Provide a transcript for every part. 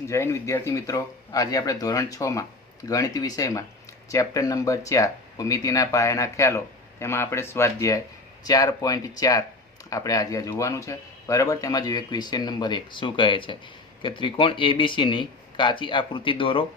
જય હિન્દ વિદ્યાર્થી મિત્રો, આજે આપણે ધોરણ 6 માં ગણિત વિષયમાં ચેપ્ટર નંબર 4 ભૂમિતિના પાયાના ખ્યાલો તેમાં આપણે સ્વાધ્યાય 4.4 આપણે આજે જોવાનું છે. બરાબર. તેમાં જોઈએ ક્વેશ્ચન નંબર 1 શું કહે છે કે ત્રિકોણ એબીસીની કાચી આકૃતિ દોરો.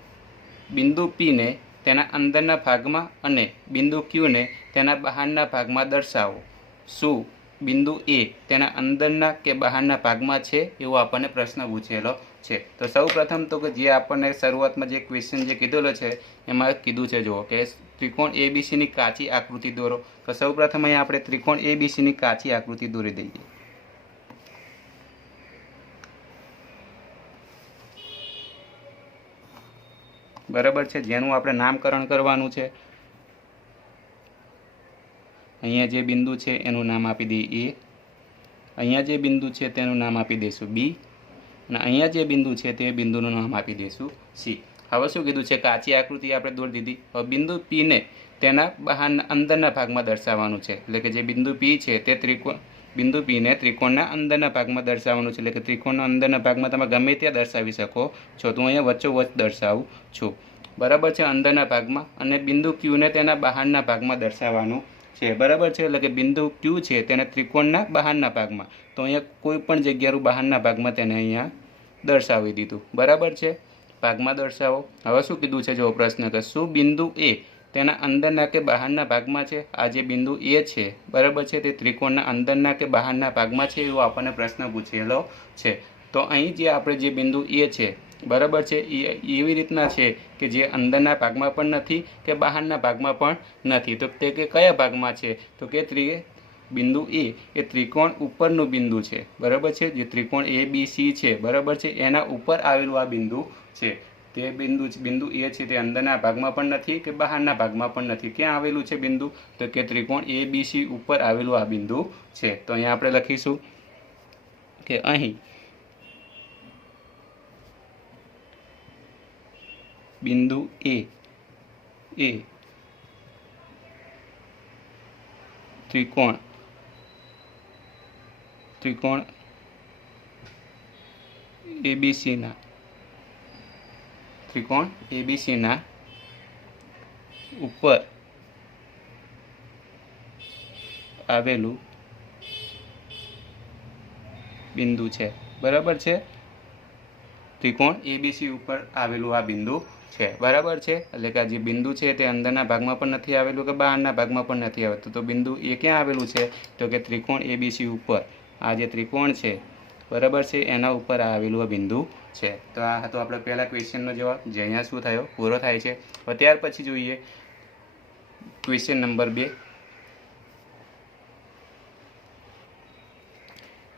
બિંદુ પીને તેના અંદરના ભાગમાં અને બિંદુ ક્યુને તેના બહારના ભાગમાં દર્શાવો. શું બિંદુ એ તેના અંદરના કે બહારના ભાગમાં છે એવો આપણને પ્રશ્ન પૂછેલો છે. તો સૌ પ્રથમ તો કે જે આપણને શરૂઆતમાં જે ક્વેશ્ચન જે કીધેલો છે એમાં કીધું છે જુઓ કે ત્રિકોણ એબીસીની કાચી આકૃતિ દોરો. તો સૌ પ્રથમ અહીંયા આપણે ત્રિકોણ એબીસીની કાચી આકૃતિ દોરી દઈએ. બરાબર છે, જેનું આપણે નામકરણ કરવાનું છે. અહીંયા જે બિંદુ છે એનું નામ આપી દઈએ એ, અહીંયા જે બિંદુ છે તેનું નામ આપી દઈશું બી, અને અહીંયા જે બિંદુ છે તે બિંદુનું નામ આપી દઈશું સી. હવે શું કીધું છે, કાચી આકૃતિ આપણે દોરી દીધી. હવે બિંદુ પીને તેના બહારના અંદરના ભાગમાં દર્શાવવાનું છે. એટલે કે જે બિંદુ પી છે તે બિંદુ પીને ત્રિકોણના અંદરના ભાગમાં દર્શાવવાનું છે. એટલે કે ત્રિકોણના અંદરના ભાગમાં તમે ગમે ત્યાં દર્શાવી શકો છો. તો હું અહીંયા વચ્ચોવચ્ચ દર્શાવું છું. બરાબર છે, અંદરના ભાગમાં. અને બિંદુ ક્યુને તેના બહારના ભાગમાં દર્શાવવાનું છે. બરાબર છે, એટલે કે બિંદુ ક્યુ છે તેને ત્રિકોણના બહારના ભાગમાં. તો અહીંયા કોઈ પણ જગ્યાનું બહારના ભાગમાં તેને અહીંયા દર્શાવી દીધું. બરાબર છે, ભાગમાં દર્શાવો. હવે શું કીધું છે જો પ્રશ્ન કે શું બિંદુ એ તેના અંદરના કે બહારના ભાગમાં છે. આ જે બિંદુ એ છે બરાબર છે તે ત્રિકોણના અંદરના કે બહારના ભાગમાં છે એવો આપણને પ્રશ્ન પૂછેલો છે. તો અહીં જે આપણે જે બિંદુ એ છે બરાબર છે એ એવી રીતના છે કે જે અંદરના ભાગમાં પણ નથી કે બહારના ભાગમાં પણ નથી. તો તે કે કયા ભાગમાં છે, તો કે બિંદુ એ ત્રિકોણ ઉપરનું બિંદુ છે. બરાબર છે, જે ત્રિકોણ એ બી સી છે બરાબર છે એના ઉપર આવેલું આ બિંદુ છે. તે બિંદુ એ છે તે અંદરના ભાગમાં પણ નથી કે બહારના ભાગમાં પણ નથી. ક્યાં આવેલું છે બિંદુ, તો કે ત્રિકોણ એ બી સી ઉપર આવેલું આ બિંદુ છે. તો અહીંયા આપણે લખીશું કે અહીં બિંદુ એ ત્રિકોણ એબીસીના ઉપર આવેલું બિંદુ છે. બરાબર છે, ત્રિકોણ એબીસી ઉપર આવેલું આ બિંદુ છે. બરાબર છે, એટલે કે આ જે બિંદુ છે તે અંદરના ભાગમાં પણ નથી આવેલું કે બહારના ભાગમાં પણ નથી આવેલું. તો બિંદુ એ ક્યાં આવેલું છે, તો કે ત્રિકોણ એબીસી ઉપર. આ જે ત્રિકોણ છે બરાબર છે એના ઉપર આવેલું બિંદુ છે. તો આ હતો આપણે પહેલા ક્વેશ્ચનનો જવાબ, જે અહીંયા શું થયો પૂરો થાય છે. હવે ત્યાર પછી જોઈએ ક્વેશ્ચન નંબર 2.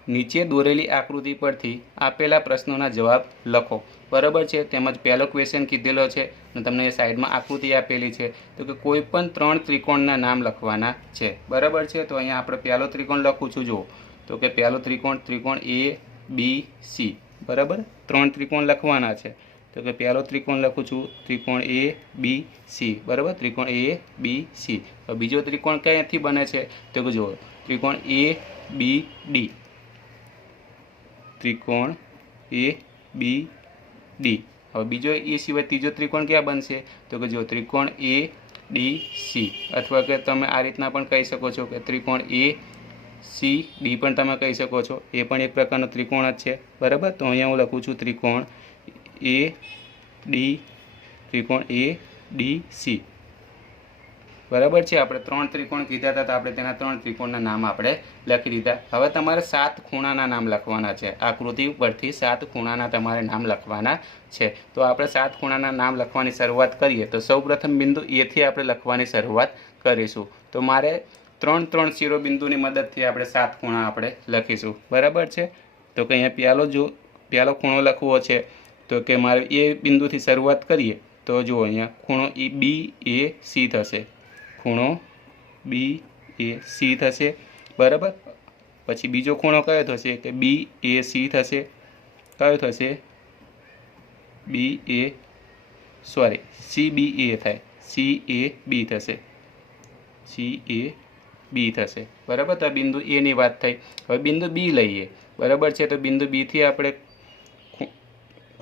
નીચે દોરેલી આકૃતિ પરથી આપેલા પ્રશ્નોના જવાબ લખો. બરાબર છે, તેમજ પહેલો ક્વેશ્ચન કીધેલો છે અને તમને એ સાઈડમાં આકૃતિ આપેલી છે. તો કે કોઈ પણ 3 ત્રિકોણના નામ લખવાના છે. બરાબર છે, તો અહીંયા આપણે પહેલો ત્રિકોણ લખું છું. જુઓ તો કે પહેલો ત્રિકોણ એ બી સી. બરાબર, 3 ત્રિકોણ લખવાના છે. તો કે પહેલો ત્રિકોણ લખું છું ત્રિકોણ એ બી સી. બરાબર, ત્રિકોણ એ બી સી. બીજો ત્રિકોણ ક્યાંથી બને છે, તો કે જુઓ ત્રિકોણ એ બી ડી. ત્રિકોણ એ બી ડી. હવે બીજો એ સિવાય ત્રીજો ત્રિકોણ ક્યાં બનશે, તો કે જો ત્રિકોણ એ ડી સી. અથવા કે તમે આ રીતના પણ કહી શકો છો કે ત્રિકોણ એ સી ડી પણ તમે કહી શકો છો. એ પણ એક પ્રકારનો ત્રિકોણ જ છે. બરાબર, તો અહીંયા હું લખું છું ત્રિકોણ એ ડી સી. બરાબર છે, આપણે 3 ત્રિકોણ કીધા હતા તો આપણે તેના 3 ત્રિકોણના નામ આપણે લખી દીધા. હવે તમારે 7 ખૂણાના નામ લખવાના છે. આકૃતિ ઉપરથી 7 ખૂણાના તમારે નામ લખવાના છે. તો આપણે 7 ખૂણાના નામ લખવાની શરૂઆત કરીએ. તો સૌપ્રથમ બિંદુ એથી આપણે લખવાની શરૂઆત કરીશું. તો મારે 3 શિરોબિંદુની મદદથી આપણે 7 ખૂણા આપણે લખીશું. બરાબર છે, તો કે અહીંયા પહેલો ખૂણો લખવો છે. તો કે મારે એ બિંદુથી શરૂઆત કરીએ. તો જુઓ અહીંયા ખૂણો બી એ સી થશે. ખૂણો બી એ સી થશે. બરાબર, પછી બીજો ખૂણો કયો થશે કે બી એ સી થશે. કયો થશે, સી બી એ થાય, સી એ બી થશે. બરાબર, તો બિંદુ એની વાત થઈ. હવે બિંદુ બી લઈએ. બરાબર છે, તો બિંદુ બીથી આપણે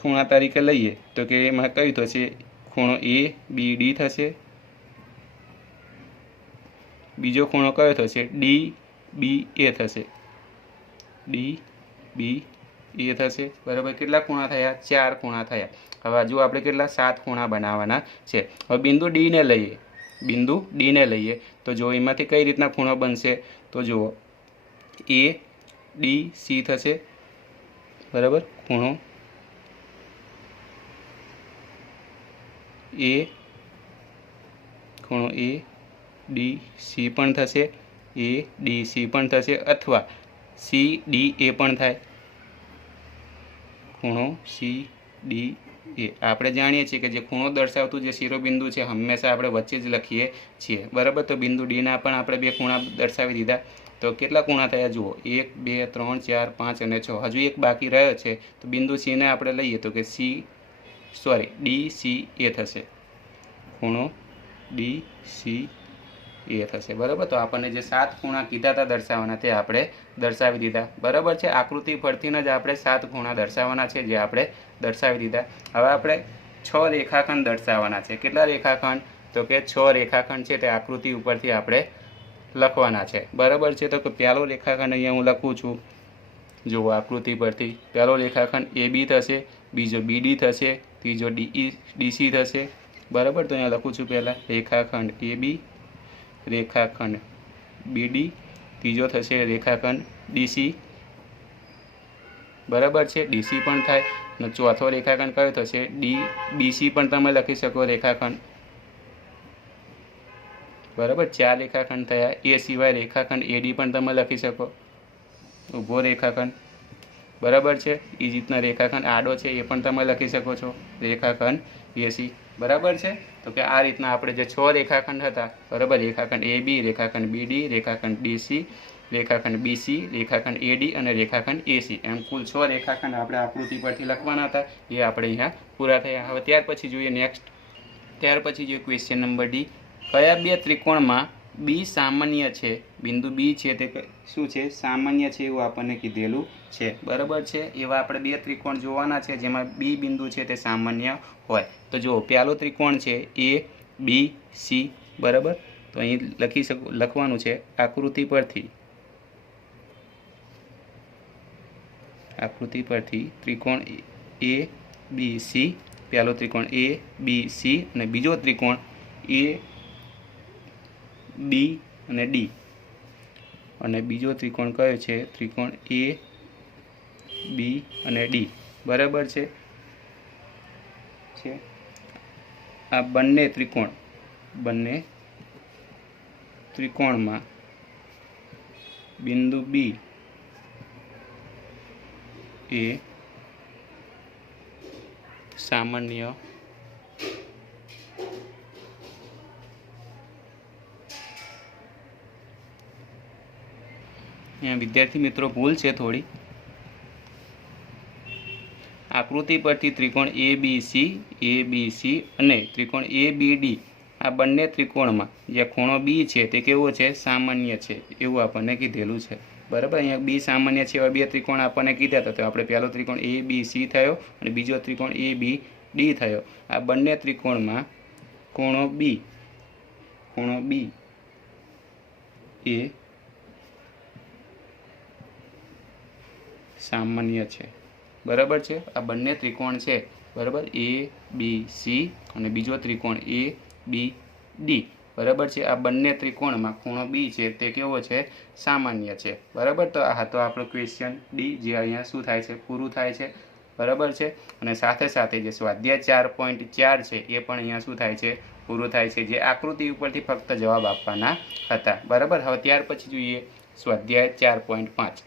ખૂણા તરીકે લઈએ તો કે એમાં કયું થશે? ખૂણો એ બી ડી થશે. બીજો ખૂણો કયો થશે? ડી બી એ થશે. ડી બી એ થશે. બરાબર. કેટલા ખૂણા થયા? 4 ખૂણા થયા. હવે હજુ આપણે કેટલા? 7 ખૂણા બનાવવાના છે. હવે બિંદુ ડીને લઈએ. બિંદુ ડીને લઈએ તો જો એમાંથી કઈ રીતના ખૂણો બનશે? તો જુઓ, એ ડી સી થશે. બરાબર. ખૂણો એ ડી સી પણ થશે. એ ડી સી પણ થશે, અથવા સી ડી એ પણ થાય. ખૂણો સી ડી એ આપણે જાણીએ છીએ કે જે ખૂણો દર્શાવતું જે શિરોબિંદુ છે હંમેશા આપણે વચ્ચે જ લખીએ છીએ. બરાબર. તો બિંદુ ડીના પણ આપણે 2 ખૂણા દર્શાવી દીધા. તો કેટલા ખૂણા થયા જુઓ? 1 2 3 4 5 અને 6. હજુ એક બાકી રહ્યો છે. તો બિંદુ સીને આપણે લઈએ તો કે ડી સી એ થશે. ખૂણો ડી સી એ થશે. બરાબર. તો આપણને જે 7 ખૂણા કીધા હતા દર્શાવવાના તે આપણે દર્શાવી દીધા. બરાબર છે. આકૃતિ પરથી જ આપણે 7 ખૂણા દર્શાવવાના છે જે આપણે દર્શાવી દીધા. હવે આપણે 6 રેખાખંડ દર્શાવવાના છે. કેટલા રેખાખંડ? તો કે 6 રેખાખંડ છે તે આકૃતિ ઉપરથી આપણે લખવાના છે. બરાબર છે. તો કે પહેલો રેખાખંડ અહીંયા હું લખું છું. જુઓ આકૃતિ પરથી પહેલો રેખાખંડ એ બી થશે, બીજો બી ડી થશે, ત્રીજો ડીસી થશે. બરાબર. તો અહીંયા લખું છું પહેલાં રેખાખંડ એ બી, રેખાખંડ બીડી, ત્રીજો થશે રેખાખંડ ડીસી. બરાબર છે. ડીસી પણ થાય. અને ચોથો રેખાખંડ કયો થશે? બીસી પણ તમે લખી શકો રેખાખંડ. બરાબર. 4 રેખાખંડ થયા. એ સિવાય રેખાખંડ એડી પણ તમે લખી શકો, ઊભો રેખાખંડ. બરાબર છે. એ રીતના રેખાખંડ આડો છે એ પણ તમે લખી શકો છો, રેખાખંડ એસી. બરાબર છે. તો કે આ રીતના આપણે જે 6 રેખાખંડ હતા, બરાબર, રેખાખંડ એ બી, રેખાખંડ બીડી, રેખાખંડ ડીસી, રેખાખંડ બીસી, રેખાખંડ એડી અને રેખાખંડ એસી, એમ કુલ 6 રેખાખંડ આપણે આકૃતિ પરથી લખવાના હતા. એ આપણે અહીંયા પૂરા થયા. હવે ત્યાર પછી જોઈએ નેક્સ્ટ. ત્યાર પછી જોઈએ ક્વેશ્ચન નંબર ડી. કયા 2 ત્રિકોણમાં બી સામાન્ય છે? બિંદુ બી છે તે શું છે? સામાન્ય છે એવું આપણને કીધેલું છે. બરાબર છે. એવા આપણે 2 ત્રિકોણ જોવાના છે જેમાં બી બિંદુ છે તે સામાન્ય હોય. તો જુઓ, પહેલો ત્રિકોણ છે એ બી સી. બરાબર. તો અહીં લખવાનું છે આકૃતિ પરથી ત્રિકોણ એ બી સી. પહેલો ત્રિકોણ એ બી સી અને બીજો ત્રિકોણ એ બી અને ડી. અને બીજો ત્રિકોણ કયો છે? ત્રિકોણ એ બી અને ડી. બરાબર છે. આ બંને ત્રિકોણમાં બિંદુ બી એ સામાન્ય અહીંયા વિદ્યાર્થી મિત્રો ભૂલ છે થોડી. આકૃતિ પરથી ત્રિકોણ એ બી સી અને ત્રિકોણ એ બી ડી, આ બંને ત્રિકોણમાં જે ખૂણો બી છે તે કેવો છે? સામાન્ય છે એવું આપણને કીધેલું છે. બરાબર. અહીંયા બી સામાન્ય છે એવા 2 ત્રિકોણ આપણને કીધા હતા. તો આપણે પહેલો ત્રિકોણ એ બી સી થયો અને બીજો ત્રિકોણ એ બી ડી થયો. આ બંને ત્રિકોણમાં ખૂણો બી એ સામાન્ય છે. બરાબર છે. આ બંને ત્રિકોણ છે. બરાબર. એ બી સી અને બીજો ત્રિકોણ એ બી ડી. બરાબર છે. આ બંને ત્રિકોણમાં ખૂણો બી છે તે કેવો છે? સામાન્ય છે. બરાબર. તો આ હતો આપણો ક્વેશ્ચન ડી, જે અહીંયા શું થાય છે? પૂરું થાય છે. બરાબર છે. અને સાથે સાથે જે સ્વાધ્યાય 4.4 છે એ પણ અહીંયા શું થાય છે? પૂરું થાય છે, જે આકૃતિ ઉપરથી ફક્ત જવાબ આપવાના હતા. બરાબર. હવે ત્યાર પછી જોઈએ સ્વાધ્યાય 4.5.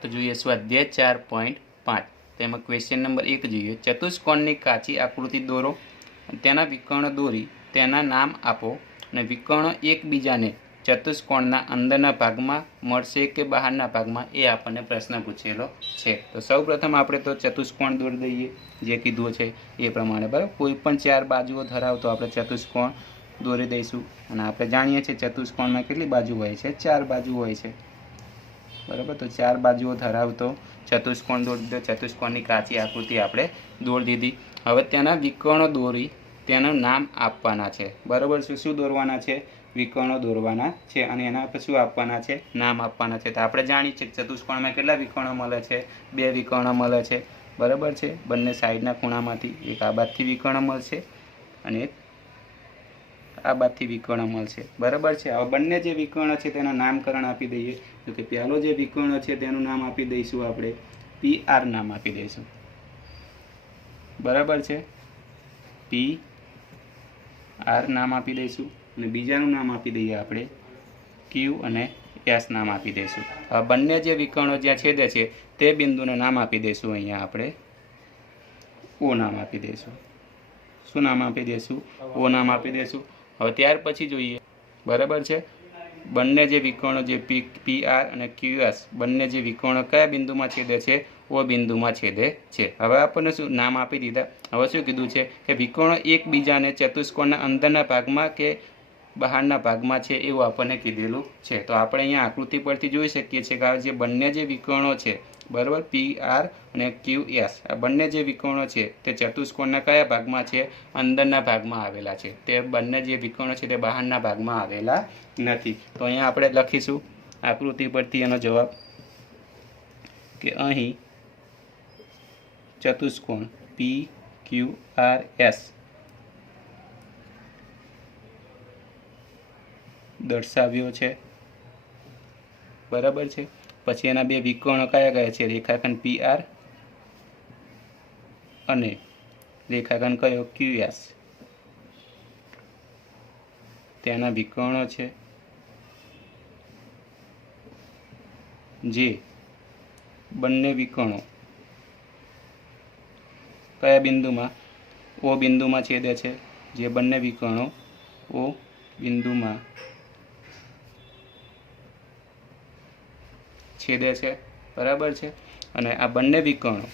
તો જોઈએ સ્વાધ્યાય 4.5. તેમાં ક્વેશ્ચન નંબર 1 જોઈએ. ચતુષ્કોણની કાચી આકૃતિ દોરો, તેના વિકર્ણ દોરી તેના નામ આપો અને વિકર્ણો એકબીજાને ચતુષ્કોણના અંદરના ભાગમાં મળશે કે બહારના ભાગમાં, એ આપણને પ્રશ્ન પૂછેલો છે. તો સૌપ્રથમ આપણે તો ચતુષ્કોણ દોરી દઈએ જે કીધું છે એ પ્રમાણે. બરાબર. કોઈ પણ 4 બાજુઓ ધરાવતો આપણે ચતુષ્કોણ દોરી દઈશું. અને આપણે જાણીએ છીએ ચતુષ્કોણમાં કેટલી બાજુ હોય છે? 4 બાજુ હોય છે. બરાબર. તો 4 બાજુઓ ધરાવતો ચતુષ્કોણ દોરી દીધો, ચતુષ્કોણની કાચી આકૃતિ આપણે દોરી દીધી. હવે તેના વિકર્ણો દોરી તેનું નામ આપવાના છે. બરાબર છે. શું દોરવાના છે? વિકર્ણો દોરવાના છે અને એના પર શું આપવાના છે? નામ આપવાના છે. તો આપણે જાણીએ છીએ કે ચતુષ્કોણમાં કેટલા વિકર્ણો મળે છે? 2 વિકર્ણો મળે છે. બરાબર છે. બંને સાઈડના ખૂણામાંથી એક આ બાજુથી વિકર્ણ મળશે અને એક આ બાજુથી વિકર્ણ મળશે. બરાબર છે. હવે બંને જે વિકર્ણ છે તેનું નામકરણ આપી દઈએ. તો કે પહેલો જે વિકર્ણ છે તેનું નામ આપી દઈશું આપણે PR નામ આપી દઈશું. બરાબર છે. PR નામ આપી દઈશું અને બીજાનું નામ આપી દઈએ આપણે Q અને S નામ આપી દઈશું. હવે બંને જે વિકર્ણો જ્યાં છેદે છે તે બિંદુને નામ આપી દઈશું. અહીંયા આપણે O નામ આપી દઈશું. શું નામ આપી દઈશું? O નામ આપી દઈશું. હવે ત્યાર પછી જોઈએ. બરાબર છે. બંને જે વિકર્ણો જે PR અને QS બંને જે વિકર્ણો કયા બિંદુમાં છેદે છે? O બિંદુમાં છેદે છે. હવે આપણને શું નામ આપી દીધા. હવે શું કીધું છે કે વિકર્ણો એકબીજાને ચતુષ્કોણના અંદરના ભાગમાં કે બહારના ભાગમાં છે એવું આપણને કીધેલું છે. તો આપણે અહીંયા આકૃતિ પરથી જોઈ શકીએ છીએ કે આ જે બંને જે વિકર્ણો છે, બરાબર, PR અને QS, આ બંને જે વિકર્ણો છે તે ચતુષ્કોણના કયા ભાગમાં છે? અંદરના ભાગમાં આવેલા છે. તે બંને જે વિકર્ણો છે તે બહારના ભાગમાં આવેલા નથી. તો અહીંયા આપણે લખીશું આકૃતિ પરથી એનો જવાબ કે અહીં ચતુષ્કોણ PQRS દર્શાવ્યો છે. બરાબર છે. પછી એના 2 વિકર્ણો કયા કયા છે? રેખાખંડ PR અને રેખાખંડ કયો? QS. તેના વિકર્ણો છે જે બંને વિકર્ણો કયા બિંદુમાં? O બિંદુમાં છેદે છે. જે બંને વિકર્ણો O બિંદુમાં છેદે છે. બરાબર છે. અને આ બંને વિકર્ણો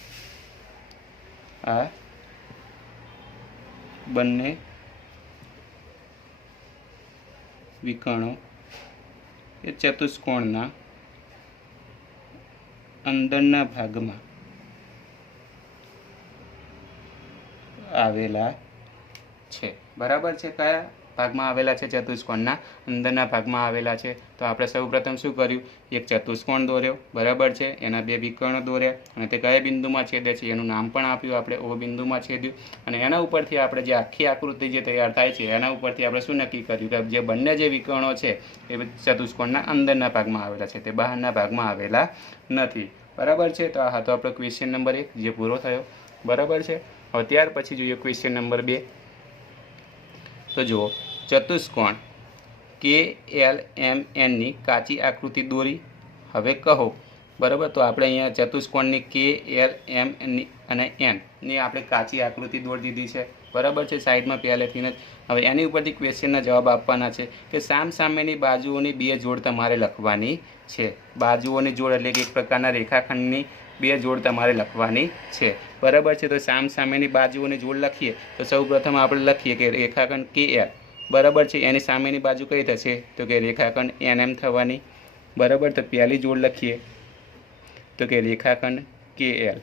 એ ચતુષ્કોણના અંદરના ભાગમાં આવેલા છે. બરાબર છે. કયા ભાગમાં આવેલા છે? ચતુષ્કોણના અંદરના ભાગમાં આવેલા છે. તો આપણે સૌપ્રથમ શું કર્યું? એક ચતુષ્કોણ દોર્યો. બરાબર છે. એના 2 વિકર્ણો દોર્યા અને તે કયા બિંદુમાં છેદે છે એનું નામ પણ આપ્યું આપણે. O બિંદુમાં છેદ્યું અને એના ઉપરથી આપણે જે આખી આકૃતિ જે તૈયાર થાય છે એના ઉપરથી આપણે શું નક્કી કર્યું કે જે બંને જે વિકર્ણો છે એ ચતુષ્કોણના અંદરના ભાગમાં આવેલા છે, તે બહારના ભાગમાં આવેલા નથી. બરાબર છે. તો આ હતો આપણો ક્વેશ્ચન નંબર 1 જે પૂરો થયો. બરાબર છે. હવે ત્યાર પછી જોઈએ ક્વેશ્ચન નંબર 2. તો જુઓ, ચતુષ્કોણ KLMN ની કાચી આકૃતિ દોરી. હવે કહો. બરાબર. તો આપણે અહીંયા ચતુષ્કોણની KLM અને N ની આપણે કાચી આકૃતિ દોરી દીધી છે. બરાબર છે. સાઈડમાં પહેલેથી જ. હવે એની ઉપરથી ક્વેશ્ચનના જવાબ આપવાના છે કે સામસામેની બાજુઓની 2 જોડ તમારે લખવાની છે. બાજુઓની જોડ એટલે કે એક પ્રકારના રેખાખંડની 2 જોડ તમારે લખવાની છે. બરાબર છે. તો સામસામેની બાજુઓની જોડ લખીએ તો સૌપ્રથમ આપણે લખીએ કે રેખાખંડ KL. બરાબર છે. એની સામેની બાજુ કઈ થશે? તો કે રેખાખંડ NM થવાની. બરાબર. તો પહેલી જોડ લખીએ તો કે રેખાખંડ KL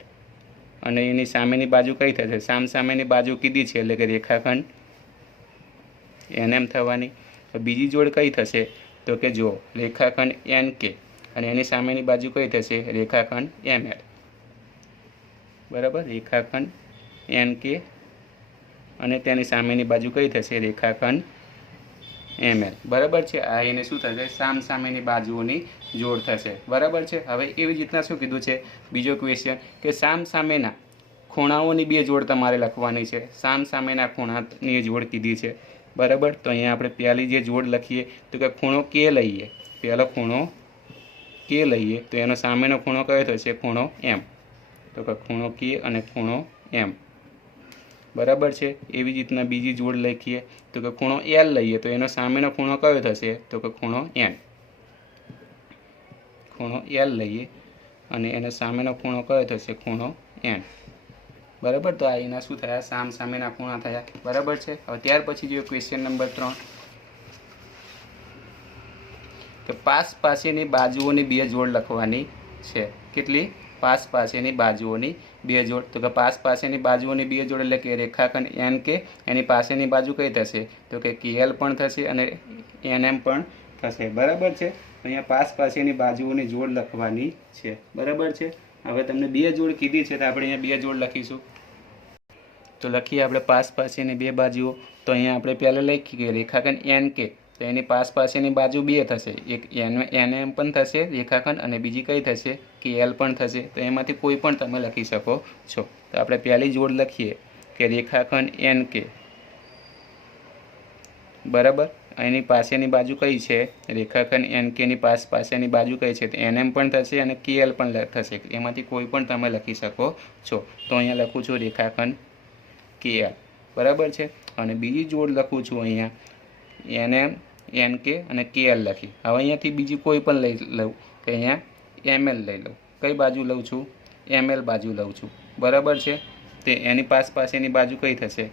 અને એની સામેની બાજુ કઈ થશે? સામસામેની બાજુ કીધી છે એટલે કે રેખાખંડ NM થવાની. તો બીજી જોડ કઈ થશે? તો કે જો રેખાખંડ NK અને એની સામેની બાજુ કઈ થશે? રેખાખંડ ML. બરાબર. રેખાખંડ NK અને તેની સામેની બાજુ કઈ થશે? રેખાખંડ ML. બરાબર છે. આ એને શું થશે? સામસામેની બાજુઓની જોડ થશે. બરાબર છે. હવે એવી જ રીતના શું કીધું છે? બીજો ક્વેશ્ચન કે સામસામેના ખૂણાઓની 2 જોડ તમારે લખવાની છે. સામસામેના ખૂણાની જોડ કીધી છે. બરાબર. તો અહીંયા આપણે પહેલી જે જોડ લખીએ તો કે ખૂણો K લઈએ. પહેલો ખૂણો K લઈએ તો એનો સામેનો ખૂણો કયો થશે? ખૂણો M. તો કે ખૂણો K અને ખૂણો M. બરાબર છે. એવી જ રીતના બીજી જોડ લખીએ તો કે ખૂણો L લઈએ તો એનો સામેનો ખૂણો કયો થશે? તો કે ખૂણો N. ખૂણો L લઈએ અને એનો સામેનો ખૂણો કયો થશે? ખૂણો N. બરાબર. તો આ એના શું થયા? સામસામેના ખૂણા થયા. બરાબર છે. હવે ત્યાર પછી જોઈએ ક્વેશ્ચન નંબર 3 કે પાસેની બાજુઓની 2 જોડ લખવાની છે. કેટલી? પાસ પાસેની બાજુઓની બે જોડ. તો કે પાસ પાસેની બાજુઓની બે જોડ એટલે કે રેખાખંડ એન કે એની પાસેની બાજુ કઈ થશે તો કે KL પણ થશે અને NM પણ થશે. બરાબર છે. અહીંયા પાસ પાસેની બાજુઓની જોડ લખવાની છે. બરાબર છે. હવે તમને બે જોડ કીધી છે તો આપણે અહીંયા બે જોડ લખીશું. તો લખીએ આપણે પાસ પાસેની બે બાજુઓ. તો અહીંયા આપણે પહેલાં લખીએ રેખાખંડ NK, તો એની પાસ પાસેની બાજુ બે થશે, એક NM પણ થશે રેખાખંડ અને બીજી કઈ થશે KL પણ થશે. તો એમાંથી કોઈ પણ તમે લખી શકો છો. તો આપણે પહેલી જોડ લખીએ કે રેખાખંડ NK, બરાબર. એની પાસેની બાજુ કઈ છે રેખાખંડ NKની પાસેની બાજુ કઈ છે તો NM પણ થશે અને KL પણ થશે. એમાંથી કોઈ પણ તમે લખી શકો છો. તો અહીંયા લખું છું રેખાખંડ KL, બરાબર છે. અને બીજી જોડ લખું છું અહીંયા NM, NK અને KL લખી. હવે અહીંયાથી બીજી કોઈ પણ લઈ લઉં કે અહીંયા ML લઈ લઉં. કઈ બાજુ લઉં છું ML બાજુ લઉં છું. બરાબર છે. તે એની પાસેની બાજુ કઈ થશે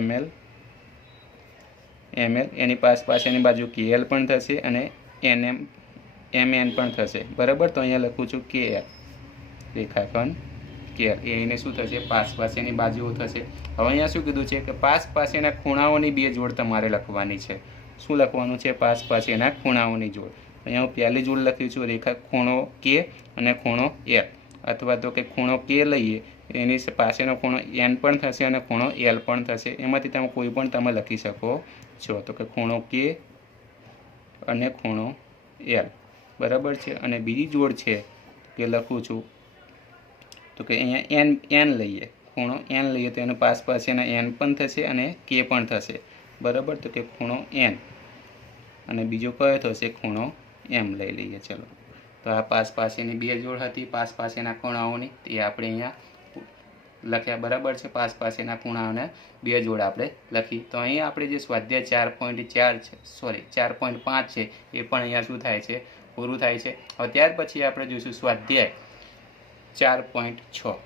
ML, એની પાસેની બાજુ KL પણ થશે અને NM, MN પણ થશે. બરાબર. તો અહીંયા લખું છું KL, રેખાખંડ KL. એને શું થશે પાસેની બાજુઓ થશે. હવે અહીંયા શું કીધું છે કે પાસેના ખૂણાઓની બે જોડ તમારે લખવાની છે. શું લખવાનું છે પાસેના ખૂણાઓની જોડ. અહીંયા હું પહેલી જોડ લખી છું રેખા ખૂણો K અને ખૂણો L, અથવા તો કે ખૂણો K લઈએ એની પાસેનો ખૂણો N પણ થશે અને ખૂણો L પણ થશે. એમાંથી તમે કોઈ પણ તમે લખી શકો છો. તો કે ખૂણો K અને ખૂણો L, બરાબર છે. અને બીજી જોડ છે કે લખું છું તો કે અહીંયા N લઈએ, ખૂણો N લઈએ તો એનો પાસેના N પણ થશે અને K પણ થશે. બરાબર. તો કે ખૂણો N અને બીજો કયો થશે ખૂણો M લઈ લઈએ. ચલો, તો આ પાસેની બે જોડ હતી પાસેના ખૂણાઓની, તે આપણે અહીંયા લખ્યા. બરાબર છે. પાસેના ખૂણાઓને બે જોડ આપણે લખી. તો અહીંયા આપણે જે સ્વાધ્યાય 4.4 છે, સોરી 4.5 છે, એ પણ અહીંયા શું થાય છે પૂરું થાય છે. હવે ત્યાર પછી આપણે જોઈશું સ્વાધ્યાય 4.6.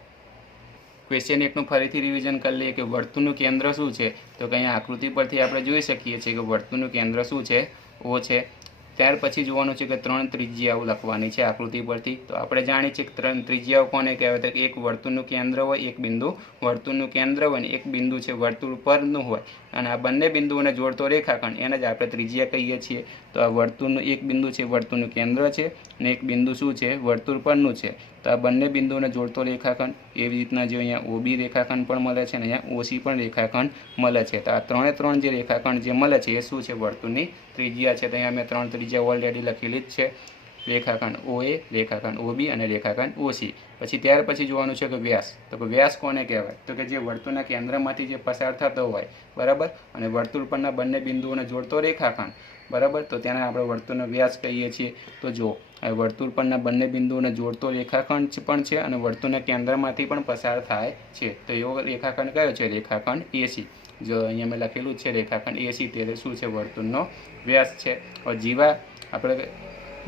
ક્વેશ્ચન એકનું ફરીથી રિવિઝન કરી લઈએ કે વર્તુળનું કેન્દ્ર શું છે. તો કે અહીંયા આકૃતિ પરથી આપણે જોઈ શકીએ છીએ કે વર્તુળનું કેન્દ્ર શું છે O છે. ત્યાર પછી જોવાનું છે કે 3 ત્રિજ્યાઓ લખવાની છે આકૃતિ પરથી. તો આપણે જાણીએ છીએ કે 3 ત્રિજ્યાઓ કોને કહેવાય તો એક વર્તુળનું કેન્દ્ર હોય, એક બિંદુ વર્તુળનું કેન્દ્ર હોય, એક બિંદુ છે વર્તુળ પરનું હોય, અને આ બંને બિંદુઓને જોડતો રેખાખંડ એને જ આપણે ત્રિજ્યા કહીએ છીએ. તો આ વર્તુળનું એક બિંદુ છે વર્તુળનું કેન્દ્ર છે અને એક બિંદુ શું છે વર્તુળ પરનું છે. તો આ બંને બિંદુઓને જોડતો રેખાખંડ. એવી રીતના જે અહીંયા OB રેખાખંડ પણ મળે છે અને અહીંયા OC પણ રેખાખંડ મળે છે. તો આ ત્રણે જે રેખાખંડ જે મળે છે એ શું છે વર્તુળની ત્રિજ્યા છે. તો અહીંયા મેં 3 ત્રિજ્યા ઓલરેડી લખેલી જ છે. રેખાખંડ OA, રેખાખંડ OB અને રેખાખંડ OC. પછી ત્યાર પછી જોવાનું છે કે વ્યાસ. તો કે વ્યાસ કોને કહેવાય તો કે જે વર્તુળના કેન્દ્રમાંથી જે પસાર થતો હોય, બરાબર, અને વર્તુળ પરના બંને બિંદુઓને જોડતો રેખાખંડ, બરાબર, તો તેને આપણે વર્તુળનો વ્યાસ કહીએ છીએ. તો જો આ વર્તુળ પરના બંને બિંદુઓને જોડતો રેખાખંડ પણ છે અને વર્તુળના કેન્દ્રમાંથી પણ પસાર થાય છે. તો એવો રેખાખંડ કયો છે રેખાખંડ AC. જો અહીંયા મેં લખેલું છે રેખાખંડ AC, તે શું છે વર્તુળનો વ્યાસ છે. હવે જીવા આપણે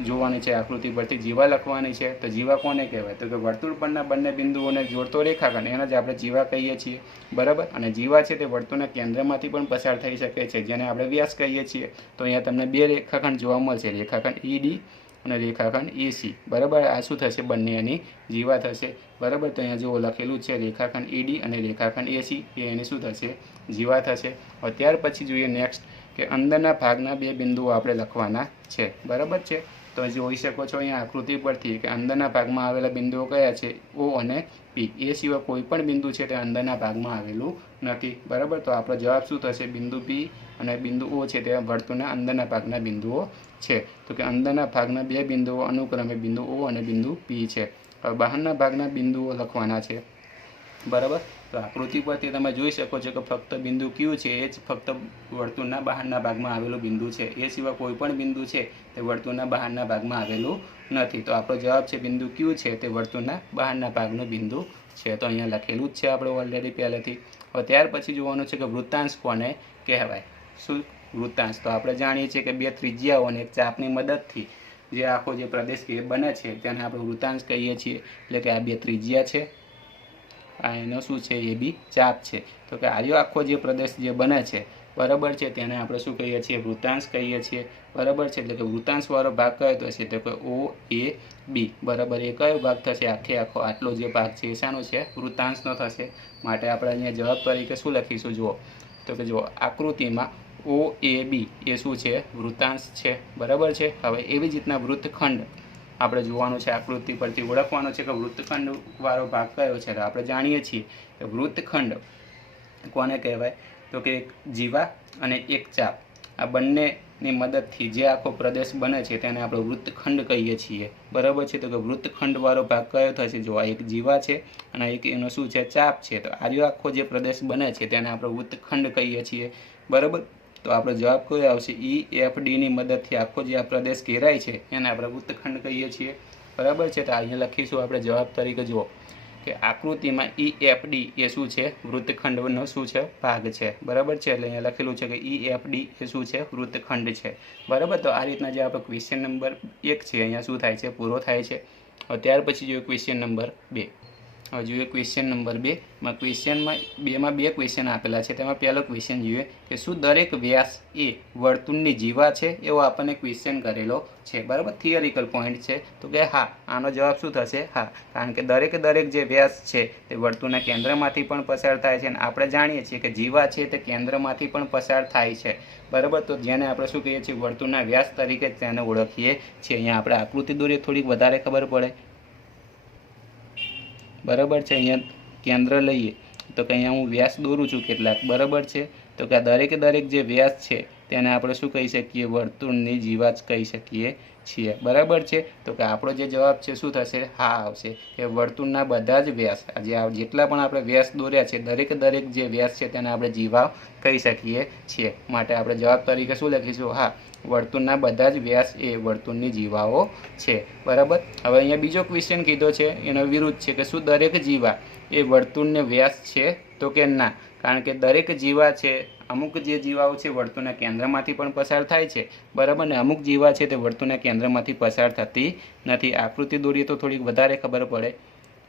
જોવાની છે આકૃતિ પરથી. જીવા લખવાની છે. તો જીવા કોને કહેવાય તો કે વર્તુળ પરના બંને બિંદુઓને જોડતો રેખાખંડ, એને જ આપણે જીવા કહીએ છીએ. બરાબર. અને જીવા છે તે વર્તુળના કેન્દ્રમાંથી પણ પસાર થઈ શકે છે, જેને આપણે વ્યાસ કહીએ છીએ. તો અહીંયા તમને બે રેખાખંડ જોવા મળશે, રેખાખંડ ED અને રેખાખંડ AC. બરાબર. આ શું થશે બંનેની જીવા થશે. બરાબર. તો અહીંયા જો લખેલું છે રેખાખંડ ED અને રેખાખંડ AC, એ એની શું થશે જીવા થશે. હવે ત્યાર પછી જોઈએ નેક્સ્ટ કે અંદરના ભાગના બે બિંદુઓ આપણે લખવાના છે. બરાબર છે. તો જોઈ શકો છો અહીંયા આકૃતિ પરથી કે અંદરના ભાગમાં આવેલા બિંદુઓ કયા છે O અને P. એ સિવાય કોઈ પણ બિંદુ છે તે અંદરના ભાગમાં આવેલું નથી. બરાબર. તો આપણો જવાબ શું થશે બિંદુ P અને બિંદુ O છે તે વર્તુળના અંદરના ભાગના બિંદુઓ છે. તો કે અંદરના ભાગના બે બિંદુઓ અનુક્રમે બિંદુ O અને બિંદુ P છે. હવે બહારના ભાગના બિંદુઓ લખવાના છે. બરાબર. તો આકૃતિ પરથી તમે જોઈ શકો છો કે ફક્ત બિંદુ Q છે એ જ ફક્ત વર્તુળના બહારના ભાગમાં આવેલું બિંદુ છે. એ સિવાય કોઈ પણ બિંદુ છે તે વર્તુળના બહારના ભાગમાં આવેલું નથી. તો આપણો જવાબ છે બિંદુ Q છે તે વર્તુળના બહારના ભાગનું બિંદુ છે. તો અહીંયા લખેલું જ છે આપણે ઓલરેડી પહેલેથી. હવે ત્યાર પછી જોવાનું છે કે વૃત્તાંશ કોને કહેવાય. શું વૃત્તાંશ? તો આપણે જાણીએ છીએ કે બે ત્રિજ્યાઓ અને એક ચાપની મદદથી જે આખો જે પ્રદેશ એ બને છે તેને આપણે વૃત્તાંશ કહીએ છીએ. એટલે કે આ બે ત્રિજ્યા છે, આ એનો શું છે AB ચાપ છે. તો કે આખો જે પ્રદેશ જે બને છે बराबर है तेने आपणे शुं कहीए छीए वृत्तांश कहीए छीए बराबर है एटले के वृत्तांशवाळो भाग कयो थशे तो के ओ ए बी बराबर ए कयो भाग थशे आखे आखो आटलो जे भाग छे ए शानो छे वृत्तांशनो थशे माटे आपणे अहींया जवाब तरीके शुं लखीशुं जुओ तो कि जो आकृतिमां ओ ए बी ए शुं छे वृत्तांश छे बराबर है। हवे एवी ज रीतना वृत्तखंड આપણે જોવાનું છે આકૃતિ પરથી ઓળખવાનો છે કે વૃત્તખંડ વાળો ભાગ કયો છે તો આપણે જાણીએ છીએ કે વૃત્તખંડ કોને કહેવાય તો કે એક જીવા અને એક ચાપ આ બંનેની મદદથી જે આખો પ્રદેશ બને છે તેને આપણે વૃત્તખંડ કહીએ છીએ બરાબર છે। તો કે વૃત્તખંડવાળો ભાગ કયો થશે જો આ એક જીવા છે અને એક એનો શું છે ચાપ છે તો આ જો આખો જે પ્રદેશ બને છે તેને આપણે વૃત્તખંડ કહીએ છીએ બરાબર। तो आपणो जवाब कयो आवशे EFD नी मददथी आखो जे आ प्रदेश घेराय छे एने आपणे वृत्तखंड कहीए छीए बराबर छे। तो अहींया लखीशुं आपणे जवाब तरीके जुओ कि आकृतिमां EFD ए शुं छे वृत्तखंडनो शुं छे भाग छे बराबर छे एटले अहींया लखेलुं छे कि EFD ए शुं छे वृत्तखंड छे बराबर। तो आ रीतना जे आपणो क्वेश्चन नंबर 1 छे अहींया शुं थाय छे पूरो थाय छे। त्यार पछी जो क्वेश्चन नंबर 2 हवे जोईए क्वेश्चन नंबर 2 में क्वेश्चन में बे क्वेश्चन आपेला है तेमां पहलो क्वेश्चन जोईए कि शुं दरेक व्यास ए वर्तुळनी जीवा छे एवो आपणे क्वेश्चन करेलो छे बराबर थियोरिकल पॉइंट छे तो कि हाँ आनो जवाब शुं थशे हाँ कारण के दरेक जे व्यास छे ते वर्तुळना केंद्रमांथी पण पसार थाय छे अने आपणे जाणीए छीए कि जीवा छे ते केंद्रमांथी पण पसार थाय छे बराबर। तो जेने आपणे शुं कहीए छीए वर्तुळना व्यास तरीके तेने ओळखीए छीए। अहींया आपणे आकृति दोरीए थोड़ी वधारे खबर पड़े बराबर है। अँ केंद्र लीए तो कि अँ हूँ व्यास दोरूँ छूँ केटलाक बराबर है। तो कि दरेक जे व्यास है तेने आपणे शुं कही सकीए वर्तुळनी जीवा ज कही सकीए छीए बराबर है। तो कि आपणो जे जवाब है शुं थशे हाँ आवशे कि वर्तुळना बधा ज व्यास जेटला पण आपणे व्यास दोर्या छे दरेक जे व्यास है तेने आपणे जीवा कही सकीए छीए माटे आपणे जवाब तरीके शुं लखीशुं हाँ वर्तुळना बधा ज व्यास ए वर्तुळनी जीवाओ छे बराबर। हवे अहींया बीजो क्वेश्चन कीधो छे एनो विरुद्ध छे कि शुं दरेक जीवा ए वर्तुळने व्यास छे तो कि ना कारण के दरेक जीवा छे अमुक जे जीवाओ छे वर्तुळना केंद्रमांथी पण पसार थाय छे बराबर ने अमुक जीवा छे ते वर्तुळना केंद्रमांथी पसार थती नथी। आकृति दोरीए तो थोड़ी वधारे खबर पड़े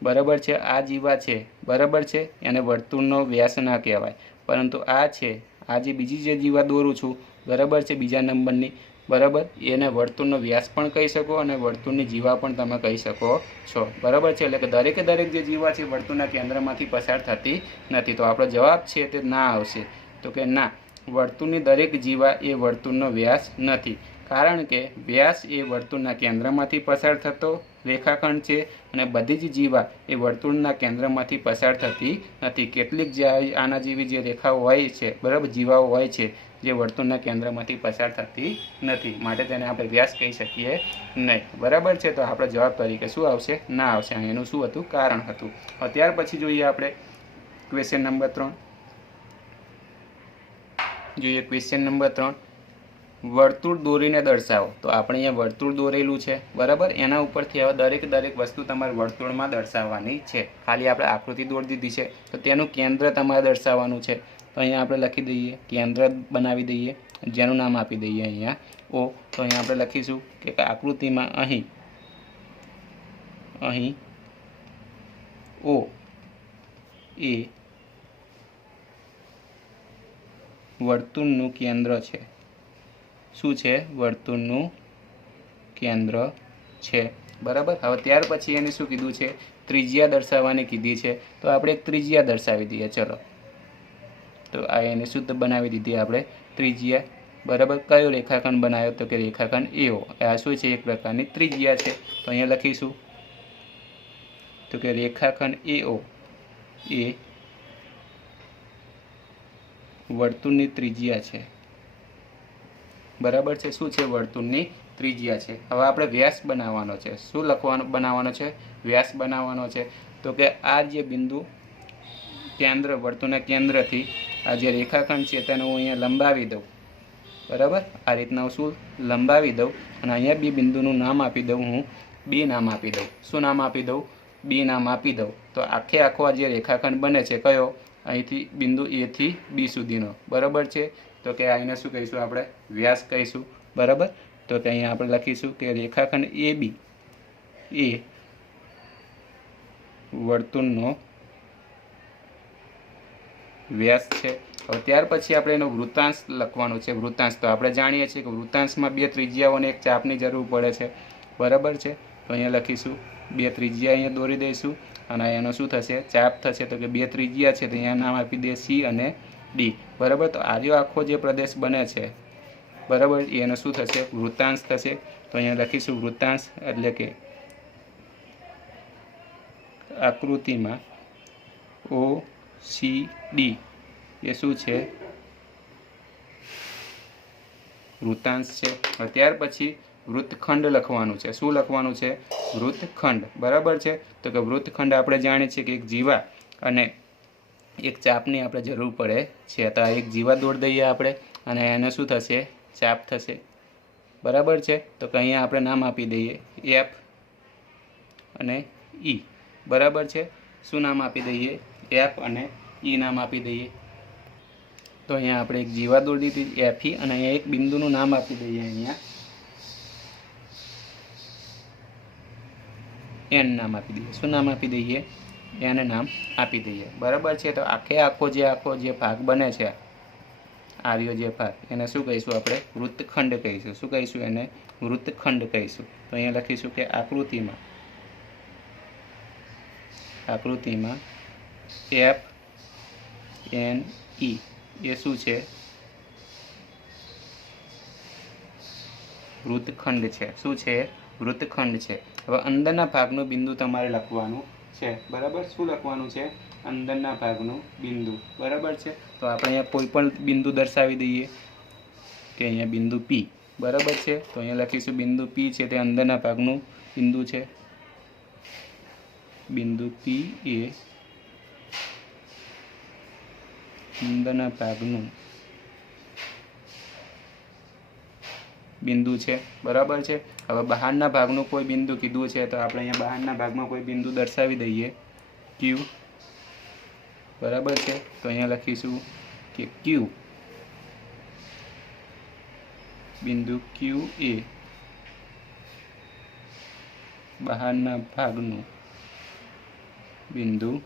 बराबर है। आ जीवा छे बराबर है एने वर्तुळनो व्यास न कहेवाय परंतु आ छे आ जे बीजी जे जीवा दोरूं छूं बराबर है बीजा नंबरनी बराबर एने वर्तुळनो व्यास पण कही शको अने वर्तुळनी जीवा पण तमे कही शको छो बराबर है। एटले के दरेक जे जीवा छे वर्तुळना केंद्रमांथी पसार थती नथी। तो आपणो जवाब छे ते ना आवशे तो कि ना वर्तुळनी दरेक जीवा ए वर्तुळनो व्यास नथी कारण के व्यास ए वर्तुळना केंद्रमांथी पसार थतो रेखाखंड छे अने बधी ज जीवा ए वर्तुळना केंद्रमांथी पसार थती नथी। केटलीक जे आना जेवी जे रेखाओ होय छे बराबर जीवाओ होय छे जे वर्तुळना केंद्रमांथी पसार थती नथी माटे तेने आपणे व्यास कही शकीए नहीं बराबर है। तो आपणे जवाब तरीके शुं आवशे ना आवशे एनुं शुं हतुं कारण हतुं। त्यार पछी जोईए आपणे क्वेश्चन नंबर 3 जोईए क्वेश्चन नंबर 3 वर्तुळ दोरीने दर्शावो। तो આપણે અહીંયા વર્તુળ દોરેલું છે બરાબર એના ઉપરથી હવે દરેક વસ્તુ તમારે વર્તુળમાં દર્શાવવાની છે ખાલી આપણે આકૃતિ દોરી દીધી છે તો તેનું કેન્દ્ર તમારે દર્શાવવાનું છે તો અહીંયા આપણે લખી દઈએ કેન્દ્ર બનાવી દઈએ જેનું નામ આપી દઈએ અહીંયા O। તો અહીંયા આપણે લખીશું કે આકૃતિમાં અહીં O એ વર્તુળનું કેન્દ્ર છે શું છે વર્તુળનું કેન્દ્ર છે બરાબર। હવે ત્યાર પછી એને શું કીધું છે ત્રિજ્યા દર્શાવવાની કીધી છે તો આપણે એક ત્રિજ્યા દર્શાવી દઈએ ચલો। તો આ એને શુદ્ધ બનાવી દીધી આપણે ત્રિજ્યા બરાબર। કયો રેખાખંડ બનાવ્યો તો કે રેખાખંડ AO આ શું છે એક પ્રકારની ત્રિજ્યા છે તો અહીંયા લખીશું તો કે રેખાખંડ AO એ વર્તુળની ત્રિજ્યા છે बराबर है शू है वर्तुळनी त्रिज्या है। हवे आपणे व्यास बनाववानो छे शुं लखवानो बनाववानो छे व्यास बनाववानो छे तो कि आ जे बिंदु केंद्र वर्तुळना केंद्रथी आ जे रेखाखंड छे तेने हूँ अहींया लंबावी दऊं बराबर आ रीतना शुं लंबावी दऊं अने अहींया बी बिंदुनुं नाम आपी दऊं हूँ बी नाम आपी दऊं शुं नाम आपी दऊं बी नाम आपी दऊं तो आखे आखो आ जे रेखाखंड बने छे कयो અહીંથી बिंदु ए थी बी सुधीनो बराबर है। तो कि आने शू कहीशुं आपणे व्यास कहीशुं बराबर। तो कि अहींया आपणे लखीशुं कि रेखाखंड AB ए वर्तुळनो વ્યાસ છે। હવે ત્યાર પછી આપણે એનો વૃત્તાંશ લખવાનો છે। વૃત્તાંશ તો આપણે જાણીએ છીએ કે વૃત્તાંશમાં 2 ત્રિજ્યાઓ અને 1 ચાપની જરૂર પડે છે, બરાબર છે। તો અહીંયા લખીશું 2 ત્રિજ્યા અહીંયા દોરી દઈશું અને એનો શું થશે, ચાપ થશે। તો કે 2 ત્રિજ્યા છે તો અહીંયા નામ આપી દે સી અને ડી, બરાબર। તો આર્યો આખો જે પ્રદેશ બને છે, બરાબર, એનો શું થશે, વૃત્તાંશ થશે। તો અહીંયા લખીશું વૃત્તાંશ એટલે કે આકૃતિમાં ઓ સી ડી એ શું છે, વૃત્તાંશ છે। ત્યાર પછી વૃત્તખંડ લખવાનું છે। શું લખવાનું છે, વૃત્તખંડ, બરાબર છે। તો કે વૃત્તખંડ આપણે જાણીએ છીએ કે એક જીવા અને એક ચાપની આપણે જરૂર પડે છે। તો આ એક જીવા દોડ દઈએ આપણે અને એને શું થશે, ચાપ થશે, બરાબર છે। તો કે અહીંયા આપણે નામ આપી દઈએ એફ અને ઈ, બરાબર છે। શું નામ આપી દઈએ, એફ અને ઈ નામ આપી દઈએ। તો અહીંયા આપણે એક જીવા દોરી દીધી એફ ઈ અને અહીંયા એક બિંદુનું નામ આપી દઈએ, અહીંયા એન નામ આપી દઈએ। શું નામ આપી દઈએ, એન નામ આપી દઈએ, બરાબર છે। તો આખો જે ભાગ બને છે, આર્યો જે ભાગ, એને શું કહીશું આપણે, વૃત્તખંડ કહીશું। શું કહીશું એને, વૃત્તખંડ કહીશું। તો અહીંયા લખીશું કે આકૃતિમાં એફ એન ઈ એ શું છે, વૃત્તખંડ છે। શું છે, વૃત્તખંડ છે। હવે અંદરના ભાગનું બિંદુ તમારે લખવાનું છે, બરાબર। શું લખવાનું છે, અંદરના ભાગનું બિંદુ, બરાબર છે। તો આપણે અહીંયા કોઈ પણ બિંદુ દર્શાવી દઈએ કે અહીંયા બિંદુ પી, બરાબર છે। તો અહીંયા લખીશું બિંદુ પી છે તે અંદરના ભાગનું બિંદુ છે। બિંદુ પી એ અંદરના ભાગનું બિંદુ છે, બરાબર છે। હવે બહારના ભાગનું કોઈ બિંદુ કીધું છે તો આપણે અહીંયા બહારના ભાગમાં કોઈ બિંદુ દર્શાવી દઈએ ક્યુ, બરાબર છે। તો અહીંયા લખીશું કે ક્યુ, બિંદુ ક્યુ એ બહારના ભાગનું બિંદુ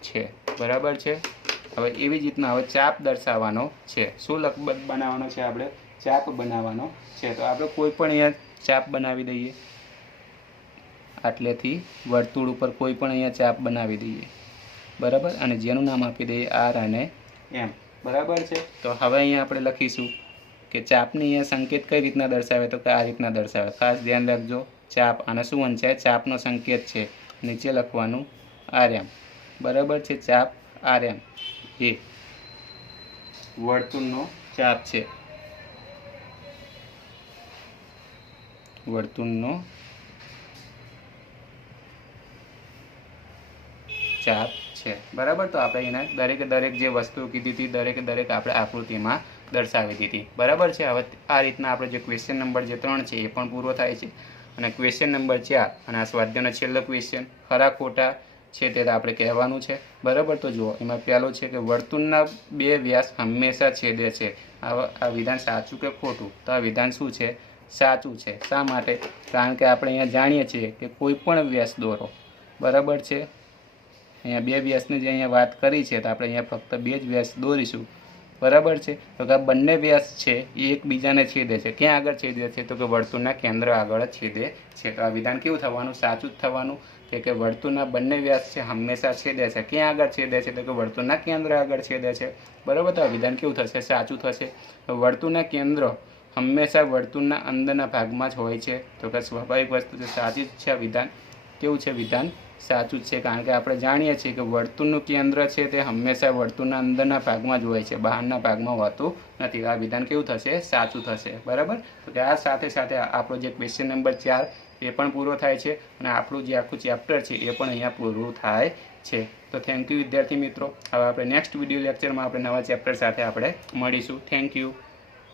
છે, બરાબર છે। હવે એવી જ રીતના હવે ચાપ દર્શાવવાનો છે। શું બનાવવાનો છે, આપણે ચાપ બનાવવાનો છે। તો આપણે કોઈ પણ અહીંયા ચાપ બનાવી દઈએ, આટલેથી વર્તુળ ઉપર કોઈ પણ અહીંયા ચાપ બનાવી દઈએ, બરાબર, અને જેનું નામ આપી દઈએ આર અને એમ, બરાબર છે। તો હવે અહીંયા આપણે લખીશું કે ચાપની અહીંયા સંકેત કઈ રીતના દર્શાવે, તો કે આ રીતના દર્શાવે। ખાસ ધ્યાન રાખજો, ચાપ આને શું વંચાય, ચાપનો સંકેત છે, નીચે લખવાનું આર એમ, બરાબર છે। ચાપ આર એમ એ વર્તુળનો ચાપ છે, વર્તુળનો ચાપ છે, બરાબર। તો આપણે એને દરેક જે વસ્તુ કીધી હતી દરેક આપણે આકૃતિમાં દર્શાવી દીધી, બરાબર છે। હવે આ રીતના આપણે જે ક્વેશ્ચન નંબર જે 3 છે એ પણ પૂરો થાય છે અને ક્વેશ્ચન નંબર 4 અને આ સ્વાધ્યાયનો છેલ્લો ક્વેશ્ચન ખરા ખોટા છે તે આપણે કહેવાનું છે, બરાબર। તો જુઓ, એમાં પહેલો છે કે વર્તુળના 2 વ્યાસ હંમેશા છેદે છે। આ વિધાન સાચું કે ખોટું? તો આ વિધાન શું છે, સાચું છે। શા માટે? કારણ કે આપણે અહીંયા જાણીએ છીએ કે કોઈ પણ વ્યાસ દોરો, બરાબર છે। અહીંયા 2 વ્યાસની જે અહીંયા વાત કરી છે તો આપણે અહીંયા ફક્ત 2 જ વ્યાસ દોરીશું, બરાબર છે। તો કે આ બંને વ્યાસ છે એ એકબીજાને છેદે છે। ક્યાં આગળ છેદે છે, તો કે વર્તુળના કેન્દ્ર આગળ જ છેદે છે। તો આ વિધાન કેવું થવાનું, સાચું જ થવાનું કે વર્તુળના બંને વ્યાસ છે હંમેશા છેદે છે। ક્યાં આગળ છેદે છે, તો કે વર્તુળના કેન્દ્ર આગળ છેદે છે, બરાબર। તો આ વિધાન કેવું થશે, સાચું થશે। વર્તુળના કેન્દ્ર હંમેશા વર્તુળના અંદરના ભાગમાં જ હોય છે, તો કે સ્વાભાવિક વસ્તુ છે, સાચી જ છે। આ વિધાન કેવું છે, વિધાન સાચું જ છે। કારણ કે આપણે જાણીએ છીએ કે વર્તુળનું કેન્દ્ર છે તે હંમેશા વર્તુળના અંદરના ભાગમાં જ હોય છે, બહારના ભાગમાં હોતું નથી। આ વિધાન કેવું થશે, સાચું થશે, બરાબર। તો કે આ સાથે આપણો જે ક્વેશ્ચન નંબર 4 એ પણ પૂરો થાય છે અને આપણું જે આખું ચેપ્ટર છે એ પણ અહીંયા પૂરું થાય છે। તો થેન્ક યુ વિદ્યાર્થી મિત્રો। હવે આપણે નેક્સ્ટ વિડીયો લેક્ચરમાં આપણે નવા ચેપ્ટર સાથે આપણે મળીશું। Thank you.